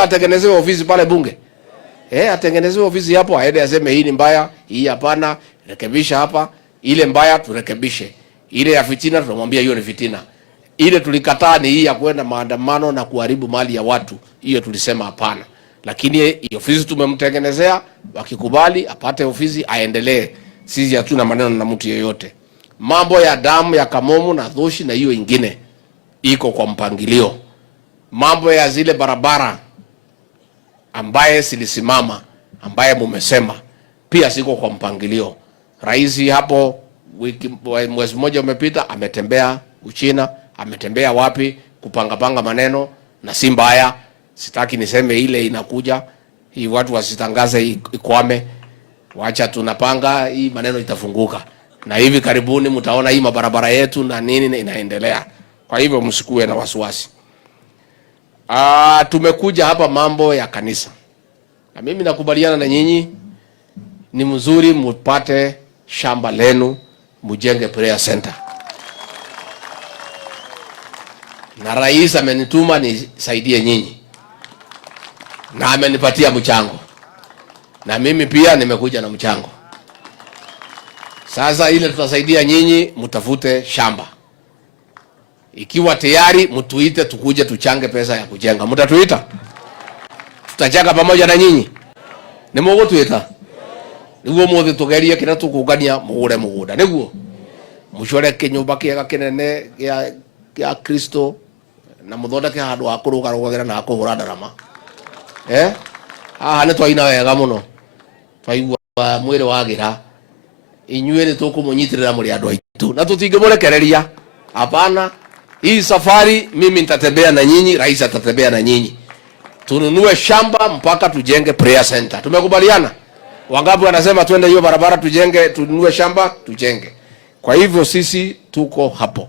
Wetangula atengenezewe ofisi pale bunge. Atengenezewe ofisi hapo, aende aseme hii ni mbaya, hii hapana, rekebisha hapa, ile mbaya turekebishe. Ile ya fitina tunamwambia hiyo ni fitina. Ile tulikataa ni hii ya kwenda maandamano na kuharibu mali ya watu. Hiyo tulisema hapana. Lakini ofisi tumemtengenezea, wakikubali apate ofisi aendelee. Sisi hatuna maneno na mtu yeyote. Mambo ya damu ya Kamomu na Dhoshi na hiyo ingine iko kwa mpangilio. Mambo ya zile barabara ambaye silisimama, ambaye mumesema pia siko kwa mpangilio. Rais hapo mwezi mmoja umepita ametembea Uchina, ametembea wapi kupanga maneno, na si mbaya. Sitaki niseme ile inakuja hii, watu wasitangaze ikwame. Wacha tunapanga hii maneno itafunguka, na hivi karibuni mtaona hii mabarabara yetu na nini inaendelea. Kwa hivyo msikuwe na wasiwasi. Tumekuja hapa mambo ya kanisa, na mimi nakubaliana na nyinyi, ni mzuri mpate shamba lenu mujenge prayer center. Na rais amenituma nisaidie nyinyi, na amenipatia mchango, na mimi pia nimekuja na mchango. Sasa ile tutasaidia nyinyi mtafute shamba. Ikiwa tayari mtuite tukuje tuchange pesa ya kujenga. Mtatuita? Tutachanga pamoja na nyinyi. Ni mwogo tuita? Niguo mwothi tugeria kina tukugania mugure muguda. Niguo? Mushore kinyumba kiega kinene ya Kristo na muthondeke handu ha kurugarugagera na kuhura ndarama. Haha ni twaina wega muno. Twaigua mwire wagira. Inyuĩ nĩ tũkũmũnyitirĩra mũrĩ andũ aitũ na tũtingĩmũrekereria. Hapana. Hii safari mimi nitatembea na nyinyi, rais atatembea na nyinyi. Tununue shamba mpaka tujenge prayer center. Tumekubaliana? Wangapi wanasema twende hiyo barabara tujenge, tununue shamba tujenge. Kwa hivyo sisi tuko hapo.